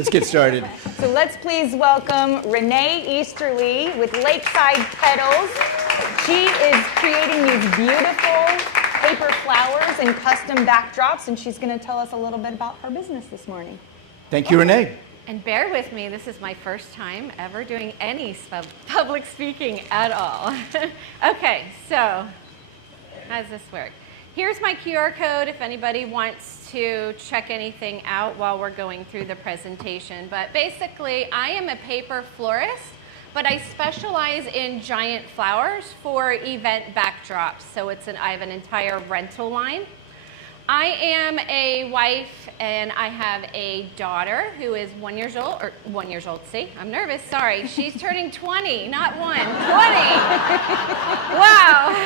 Let's get started. So let's please welcome Renee Easterly with Lakeside Petals. She is creating these beautiful paper flowers and custom backdrops, and she's going to tell us a little bit about her business this morning. Thank you, Renee. And bear with me, this is my first time ever doing any public speaking at all. Okay, so how does this work? Here's my QR code if anybody wants to check anything out while we're going through the presentation. But basically, I am a paper florist, but I specialize in giant flowers for event backdrops. So I have an entire rental line. I am a wife and I have a daughter who is 1 year old, or 1 year old, see, I'm nervous, sorry. She's turning 20, not 1, 20. Wow.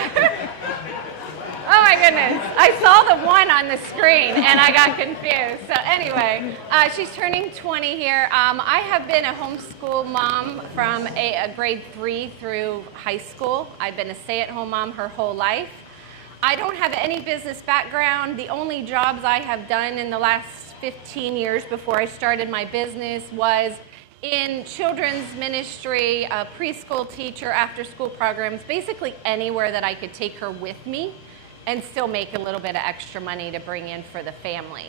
Oh my goodness, I saw the 1 on the screen and I got confused. So anyway, she's turning 20 here. I have been a homeschool mom from a grade 3 through high school. I've been a stay-at-home mom her whole life. I don't have any business background. The only jobs I have done in the last 15 years before I started my business was in children's ministry, a preschool teacher, after-school programs, basically anywhere that I could take her with me and still make a little bit of extra money to bring in for the family.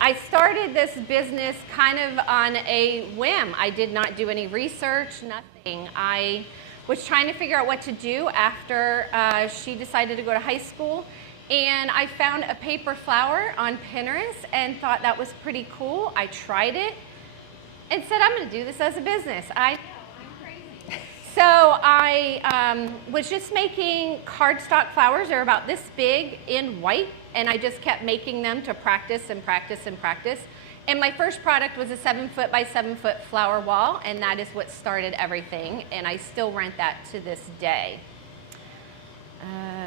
I started this business kind of on a whim. I did not do any research, nothing. I was trying to figure out what to do after she decided to go to high school, and I found a paper flower on Pinterest and thought that was pretty cool. I tried it and said, I'm going to do this as a business. I'm crazy. So I was just making cardstock flowers. They're about this big in white, and I just kept making them to practice and practice and practice. And my first product was a 7-foot by 7-foot flower wall, and that is what started everything, and I still rent that to this day.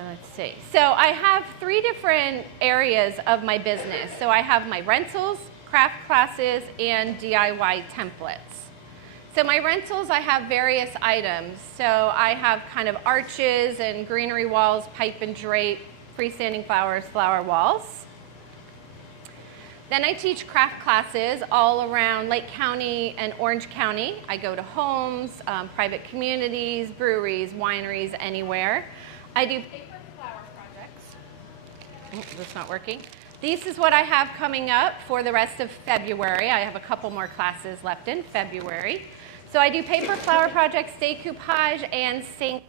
Let's see. So I have 3 different areas of my business. So I have my rentals, craft classes, and DIY templates. So my rentals, I have various items. So I have kind of arches and greenery walls, pipe and drape, freestanding flowers, flower walls. Then I teach craft classes all around Lake County and Orange County. I go to homes, private communities, breweries, wineries, anywhere. I do paper flower projects. Oh, that's not working. This is what I have coming up for the rest of February. I have a couple more classes left in February. So I do paper flower projects, decoupage, and sink.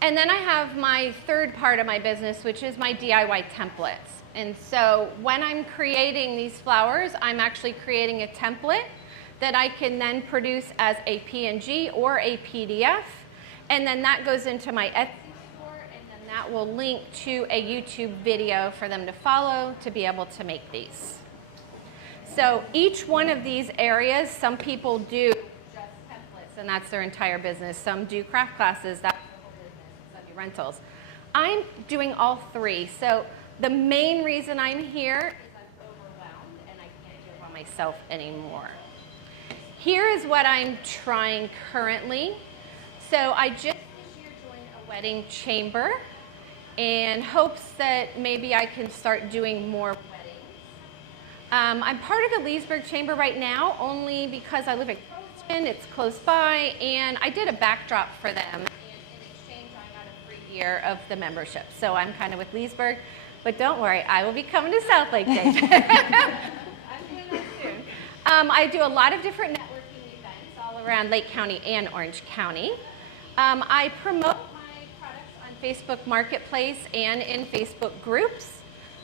And then I have my third part of my business, which is my DIY templates. And so when I'm creating these flowers, I'm actually creating a template that I can then produce as a PNG or a PDF. And then that goes into my Etsy store, and then that will link to a YouTube video for them to follow to be able to make these. So each one of these areas, some people do just templates, and that's their entire business. Some do craft classes, that's their whole business. Some do rentals. I'm doing all 3. So the main reason I'm here is I'm overwhelmed and I can't do it by myself anymore. Here is what I'm trying currently. So I just this year joined a wedding chamber in hopes that maybe I can start doing more weddings. I'm part of the Leesburg Chamber right now only because I live in Clermont, it's close by, and I did a backdrop for them. And in exchange, I got a free year of the membership. So I'm kind of with Leesburg, but don't worry, I will be coming to South Lake Day. I'm doing that soon. I do a lot of different networking events all around Lake County and Orange County. I promote my products on Facebook Marketplace and in Facebook groups.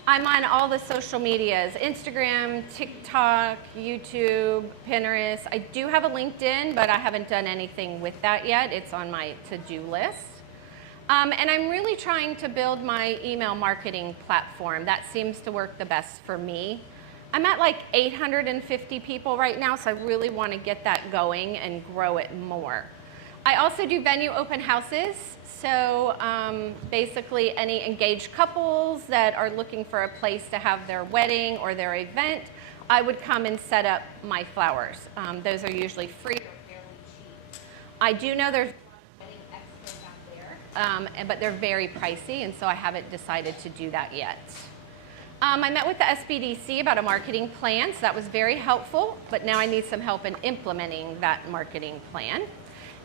I'm on all the social medias, Instagram, TikTok, YouTube, Pinterest. I do have a LinkedIn, but I haven't done anything with that yet. It's on my to-do list. And I'm really trying to build my email marketing platform. That seems to work the best for me. I'm at like 850 people right now, so I really want to get that going and grow it more. I also do venue open houses. So basically any engaged couples that are looking for a place to have their wedding or their event, I would come and set up my flowers. Those are usually free or fairly cheap. I do know there's wedding extras out there, but they're very pricey, and so I haven't decided to do that yet. I met with the SBDC about a marketing plan, so that was very helpful, but now I need some help in implementing that marketing plan.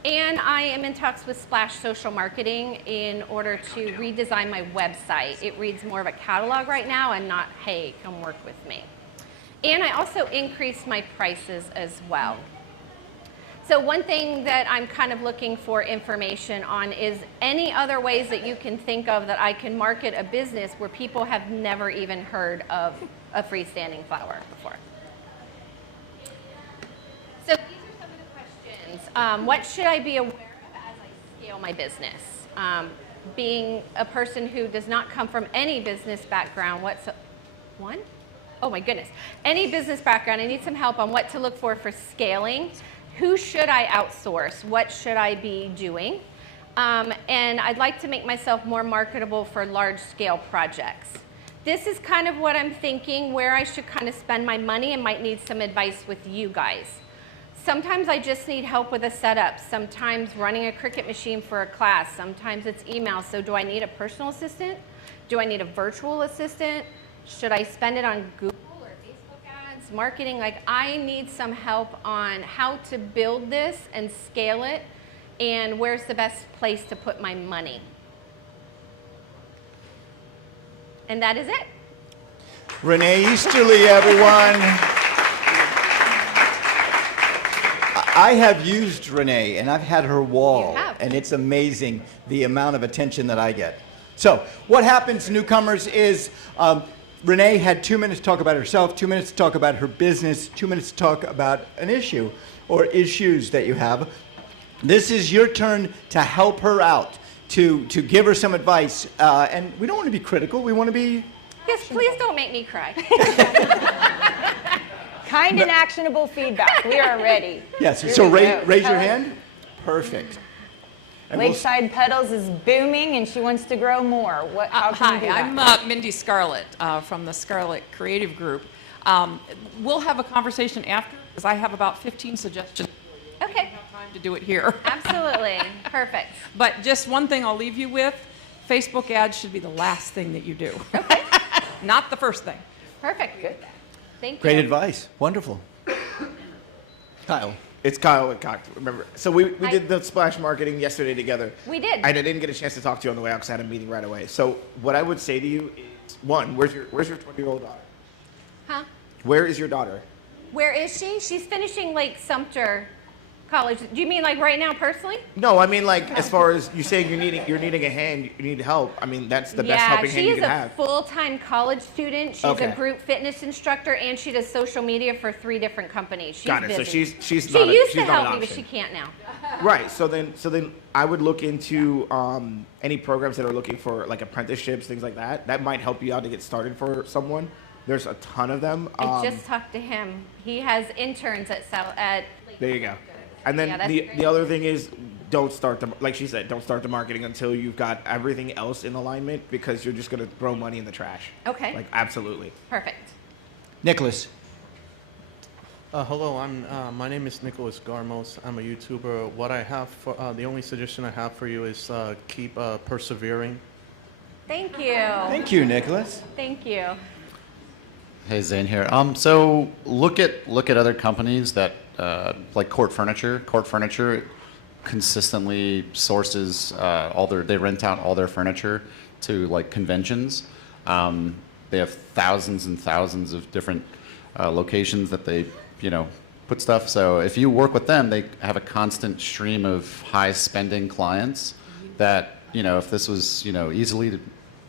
And I am in talks with Splash Social Marketing in order to redesign my website. It reads more of a catalog right now and not, hey, come work with me. And I also increased my prices as well. So one thing that I'm kind of looking for information on is any other ways that you can think of that I can market a business where people have never even heard of a freestanding flower before. So these are some of the questions. What should I be aware of as I scale my business? Being a person who does not come from any business background, oh my goodness. Any business background, I need some help on what to look for scaling. Who should I outsource? What should I be doing? And I'd like to make myself more marketable for large scale projects. This is kind of what I'm thinking, where I should kind of spend my money, and might need some advice with you guys. Sometimes I just need help with a setup. Sometimes running a Cricut machine for a class. Sometimes it's email. So do I need a personal assistant? Do I need a virtual assistant? Should I spend it on Google or Facebook ads, marketing? Like, I need some help on how to build this and scale it, and where's the best place to put my money. And that is it. Renee Easterly, everyone. I have used Renee, and I've had her wall, You have. and it's amazing the amount of attention that I get. So what happens, newcomers, is Renee had 2 minutes to talk about herself, 2 minutes to talk about her business, 2 minutes to talk about an issue or issues that you have. This is your turn to help her out, to give her some advice. And we don't want to be critical. We want to be... Yes, please don't make me cry. Kind and actionable feedback. We are ready. Yes, Here so we go. raise your Tell us. hand. Perfect. And we'll Lakeside Petals is booming, and she wants to grow more. How can we do Hi, that? I'm Mindy Scarlett from the Scarlett Creative Group. We'll have a conversation after, because I have about 15 suggestions. Okay. I don't have time to do it here. Absolutely. Perfect. But just one thing I'll leave you with, Facebook ads should be the last thing that you do. Okay. Not the first thing. Perfect. Good. Thank you. Great advice. Wonderful. Kyle. It's Kyle with Cox, remember. So we did the splash marketing yesterday together. We did. I didn't get a chance to talk to you on the way out because I had a meeting right away. So what I would say to you is, one, where's your 20-year-old daughter? Huh? Where is your daughter? Where is she? She's finishing Lake Sumter College. Do you mean like right now personally? No, I mean like as far as you saying you're needing a hand, you need help. I mean that's the best helping hand you can she's a have. full-time college student. She's Okay. a group fitness instructor, and she does social media for 3 different companies. She's Got it. So busy. she's She not used she's to not help an me, but option. she can't now. Right. So then I would look into any programs that are looking for like apprenticeships, things like that. That might help you out to get started for someone. There's a ton of them. I just talked to him. He has interns at There you go. And then Yeah, that's the great. other thing is, don't start the, like she said, don't start the marketing until you've got everything else in alignment, because you're just going to throw money in the trash. Okay. Like absolutely. Perfect. Nicholas. Hello, my name is Nicholas Garmos. I'm a YouTuber. What I have for, the only suggestion I have for you is keep persevering. Thank you. Thank you, Nicholas. Thank you. Hey, Zane here. So look at other companies that like Court Furniture. Court Furniture consistently sources they rent out all their furniture to like conventions. They have thousands and thousands of different locations that they put stuff. So if you work with them, they have a constant stream of high spending clients that if this was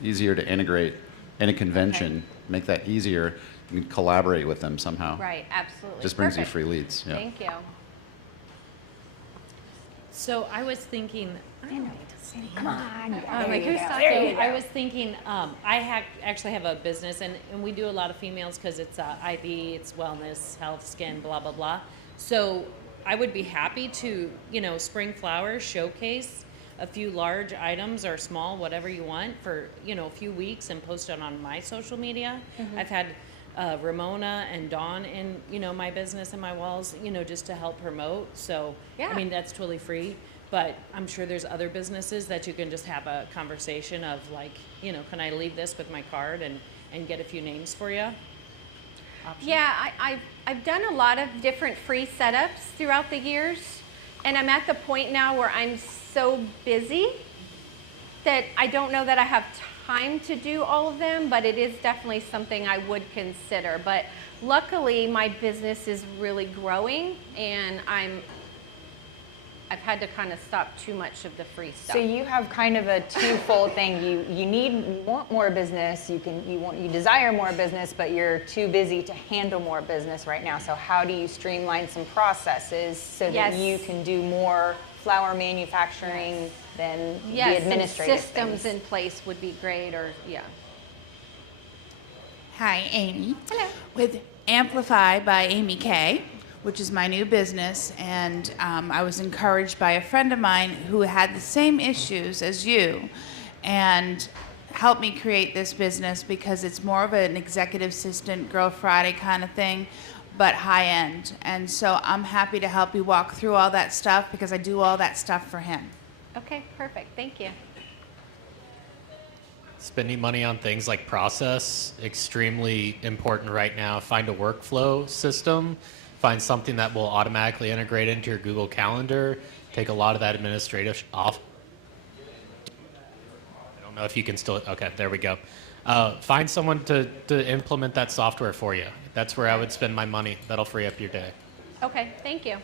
easier to integrate in a convention, make that easier. You can collaborate with them somehow. Right, absolutely. Just brings Perfect. you free leads. Yeah. Thank you. So I was thinking, Come on. like who's talking? I was thinking, actually have a business, and we do a lot of females because it's IB, it's wellness, health, skin, blah blah blah. So I would be happy to, spring flowers showcase a few large items or small, whatever you want, for a few weeks and post it on my social media. I've had Ramona and Dawn in my business and my walls, just to help promote. So Yeah. I mean that's totally free. But I'm sure there's other businesses that you can just have a conversation of like, can I leave this with my card? And and get a few names for you? Yeah, I've done a lot of different free setups throughout the years, and I'm at the point now where I'm so busy that I don't know that I have time to do all of them, but it is definitely something I would consider. But luckily, my business is really growing, and I've had to kind of stop too much of the free stuff. So you have kind of a twofold thing. You want more business. You desire more business, but you're too busy to handle more business right now. So how do you streamline some processes so that you can do more flower manufacturing than the administrative some systems things? in place would be great, or Hi, Amy. Hello. With Amplify by Amy Kay, which is my new business, and I was encouraged by a friend of mine who had the same issues as you and helped me create this business because it's more of an executive assistant, Girl Friday kind of thing, but high end. And so I'm happy to help you walk through all that stuff because I do all that stuff for him. Okay, perfect. Thank you. Spending money on things like process, extremely important right now. Find a workflow system. Find something that will automatically integrate into your Google Calendar. Take a lot of that administrative off. I don't know if you can still, okay, there we go. Find someone to implement that software for you. That's where I would spend my money. That'll free up your day. Okay, thank you.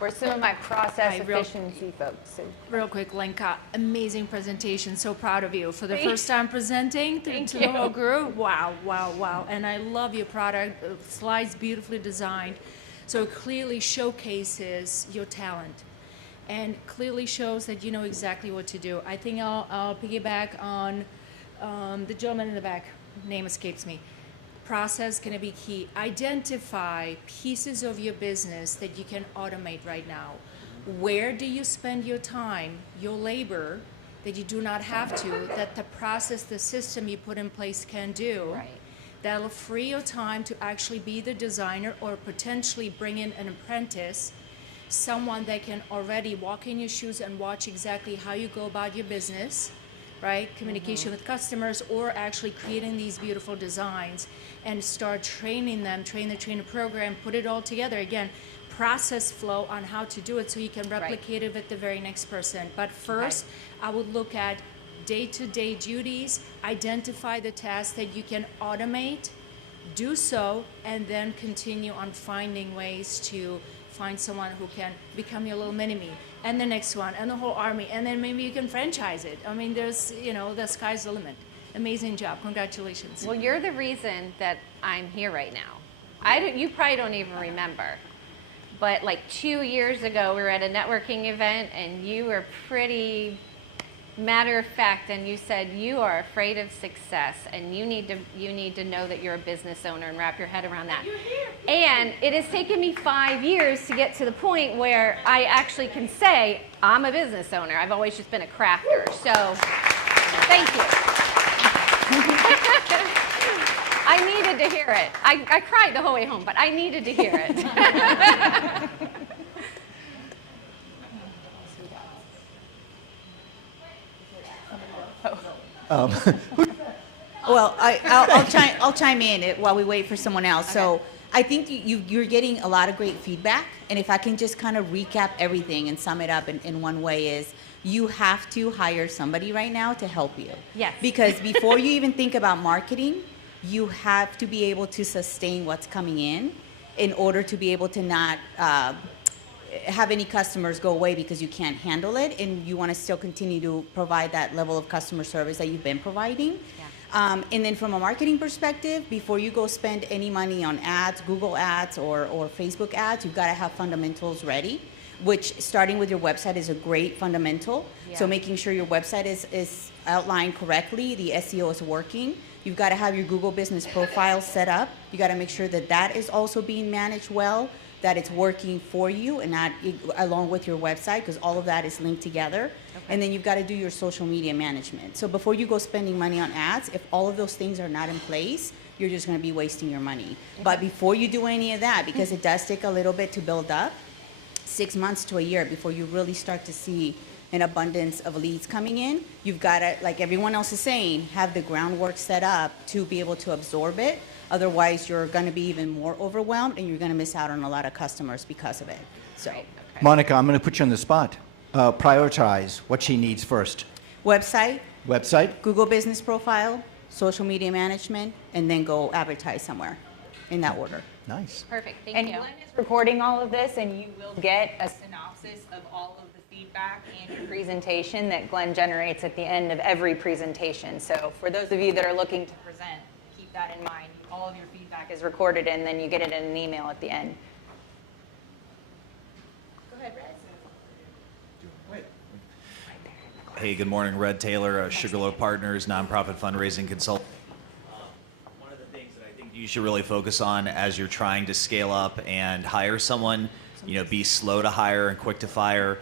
Or some of my process efficiency folks. So Real quick, Lenka, amazing presentation. So proud of you. For the Thank- first time presenting Thank to the whole you. group. Wow, wow, wow. And I love your product. Slides beautifully designed. So it clearly showcases your talent and clearly shows that you know exactly what to do. I think I'll piggyback on the gentleman in the back. Name escapes me. Process going to be key. Identify pieces of your business that you can automate right now. Where do you spend your time, your labor, that you do not have to, that the process, the system you put in place can do? Right. That'll free your time to actually be the designer or potentially bring in an apprentice, someone that can already walk in your shoes and watch exactly how you go about your business, right? Communication with customers, or actually creating these beautiful designs and start training them, train the trainer program, put it all together. Again, process flow on how to do it so you can replicate it with the very next person. But first, I would look at day-to-day duties, identify the tasks that you can automate, do so, and then continue on finding ways to find someone who can become your little mini-me, and the next one, and the whole army, and then maybe you can franchise it. I mean, there's, the sky's the limit. Amazing job. Congratulations. Well, you're the reason that I'm here right now. You probably don't even remember. But like 2 years ago, we were at a networking event, and you were pretty matter of fact, and you said you are afraid of success, and you need to know that you're a business owner and wrap your head around that. And it has taken me 5 years to get to the point where I actually can say I'm a business owner. I've always just been a crafter. So thank you. I needed to hear it. I cried the whole way home, but I needed to hear it. Well, I'll chime in while we wait for someone else. So I think you're getting a lot of great feedback, and if I can just kind of recap everything and sum it up in one way is, you have to hire somebody right now to help you. Yes. Because before you even think about marketing, you have to be able to sustain what's coming in order to be able to not have any customers go away because you can't handle it, and you want to still continue to provide that level of customer service that you've been providing. Yeah. And then from a marketing perspective, before you go spend any money on ads, Google ads or Facebook ads, you've got to have fundamentals ready, which starting with your website is a great fundamental. Yeah. So making sure your website is outlined correctly, the SEO is working. You've got to have your Google business profile set up. You got to make sure that that is also being managed well, that it's working for you and not along with your website, because all of that is linked together. Okay. And then you've got to do your social media management. So before you go spending money on ads, if all of those things are not in place, you're just going to be wasting your money. Okay. But before you do any of that, because it does take a little bit to build up, 6 months to a year before you really start to see an abundance of leads coming in. You've got to, like everyone else is saying, have the groundwork set up to be able to absorb it. Otherwise, you're going to be even more overwhelmed and you're going to miss out on a lot of customers because of it. So, Monica, I'm going to put you on the spot. Prioritize what she needs first. website, Google business profile, social media management, and then go advertise somewhere in that order. Nice. Perfect, thank And you. Glenn is recording all of this, and you will get a synopsis of all of the feedback and your presentation that Glenn generates at the end of every presentation. So for those of you that are looking to present, keep that in mind. All of your feedback is recorded, and then you get it in an email at the end. Go ahead, Red. Hey, good morning. Red Taylor, Sugarloaf Partners, nonprofit fundraising consultant. One of the things that I think you should really focus on as you're trying to scale up and hire someone, be slow to hire and quick to fire.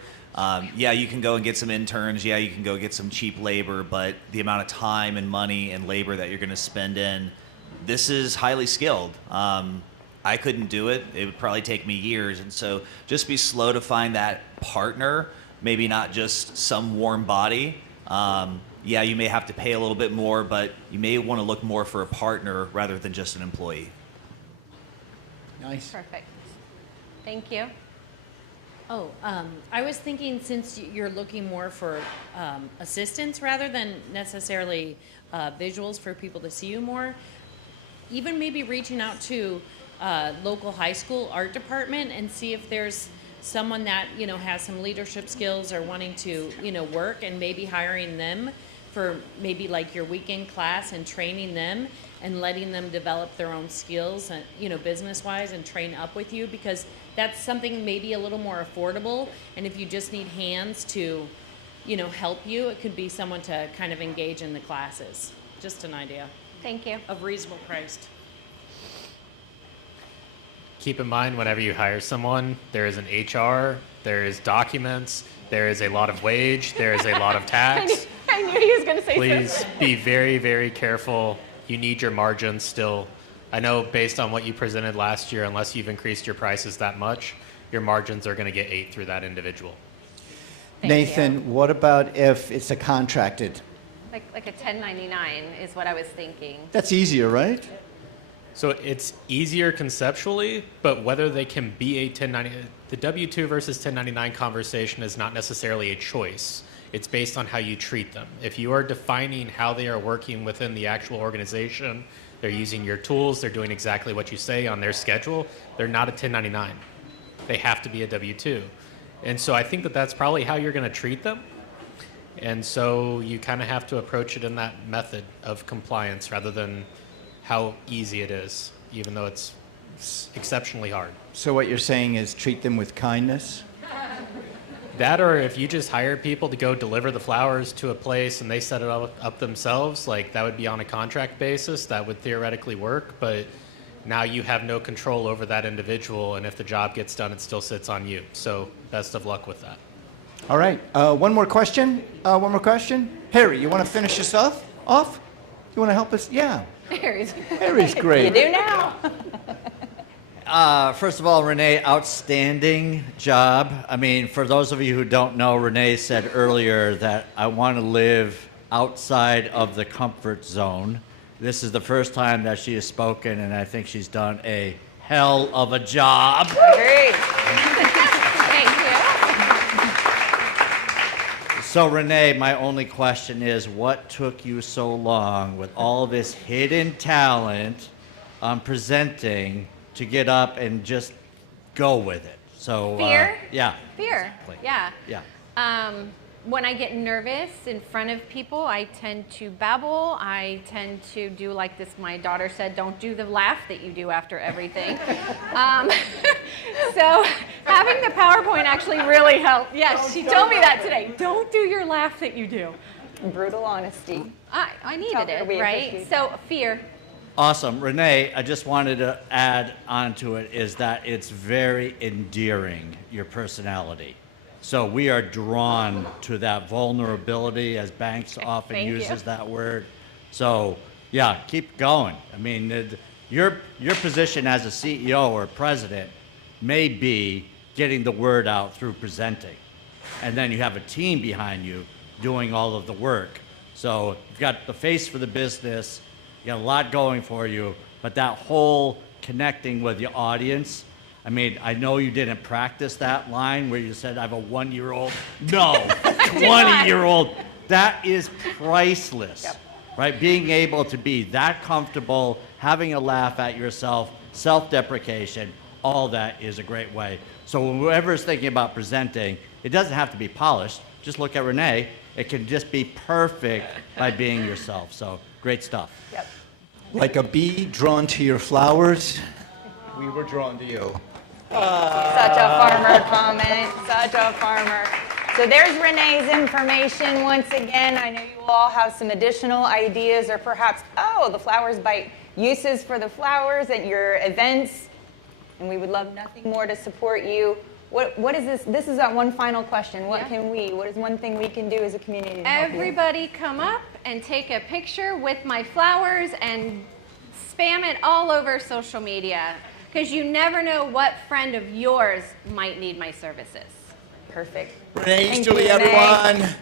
Yeah, you can go and get some interns. Yeah, you can go get some cheap labor, but the amount of time and money and labor that you're going to spend in, this is highly skilled. I couldn't do it. It would probably take me years. And so just be slow to find that partner. Maybe not just some warm body. Yeah, you may have to pay a little bit more, but you may want to look more for a partner rather than just an employee. Nice. Perfect. Thank you. Oh, I was thinking since you're looking more for assistance rather than necessarily visuals for people to see you more, even maybe reaching out to local high school art department and see if there's someone that has some leadership skills or wanting to work, and maybe hiring them for maybe like your weekend class and training them and letting them develop their own skills and business wise and train up with you, because that's something maybe a little more affordable. And if you just need hands to help you, it could be someone to kind of engage in the classes. Just an idea Thank you. of reasonable priced. Keep in mind, whenever you hire someone, there is an HR, there is documents, there is a lot of wage, there is a lot of tax. I knew he was going to say Please be very, very careful. You need your margins still. I know based on what you presented last year, unless you've increased your prices that much, your margins are going to get ate through that individual. Nathan, what about if it's a contracted? Like a 1099 is what I was thinking. That's easier, right? So it's easier conceptually, but whether they can be a 1099, the W-2 versus 1099 conversation is not necessarily a choice. It's based on how you treat them. If you are defining how they are working within the actual organization, they're using your tools, they're doing exactly what you say on their schedule, they're not a 1099. They have to be a W-2. And so I think that that's probably how you're going to treat them. And so you kind of have to approach it in that method of compliance rather than how easy it is, even though it's exceptionally hard. So what you're saying is treat them with kindness? That, or if you just hire people to go deliver the flowers to a place and they set it up themselves, like that would be on a contract basis, that would theoretically work, but now you have no control over that individual, and if the job gets done, it still sits on you. So best of luck with that. All right. One more question? Harry, you want to finish this off? You want to help us? Yeah. Harry's great. You do now. First of all, Renee, outstanding job. I mean, for those of you who don't know, Renee said earlier that I want to live outside of the comfort zone. This is the first time that she has spoken, and I think she's done a hell of a job. Great. Thank you. So, Renee, my only question is, what took you so long with all this hidden talent presenting to get up and just go with it? So, Fear? Yeah. Fear. Exactly. Yeah. Yeah. When I get nervous in front of people, I tend to babble. I tend to do like this. My daughter said, don't do the laugh that you do after everything. So having the PowerPoint actually really helped. Yes, she told me that today. Don't do your laugh that you do. Brutal honesty. I needed it, right? So fear. Awesome. Renee, I just wanted to add onto it is that it's very endearing, your personality. So we are drawn to that vulnerability, as Banks often uses that word. So yeah, keep going. I mean, your position as a CEO or president may be getting the word out through presenting. and then you have a team behind you doing all of the work. So you've got the face for the business, you got a lot going for you, but that whole connecting with your audience, I mean, I know you didn't practice that line where you said, I have a 1-year-old. No, 20-year-old. That is priceless, right? Being able to be that comfortable, having a laugh at yourself, self-deprecation, all that is a great way. So whoever is thinking about presenting, it doesn't have to be polished. Just look at Renee. It can just be perfect by being yourself. So great stuff. Yep. Like a bee drawn to your flowers, we were drawn to you. Such a farmer comment, such a farmer. So there's Renee's information once again. I know you all have some additional ideas or perhaps, oh, the Flowers Bite uses for the flowers at your events. And we would love nothing more to support you. What is this? This is our one final question. What is one thing we can do as a community to help you? Everybody come up and take a picture with my flowers and spam it all over social media, because you never know what friend of yours might need my services. Perfect. Renee Thank Easterly, you, Renee. everyone.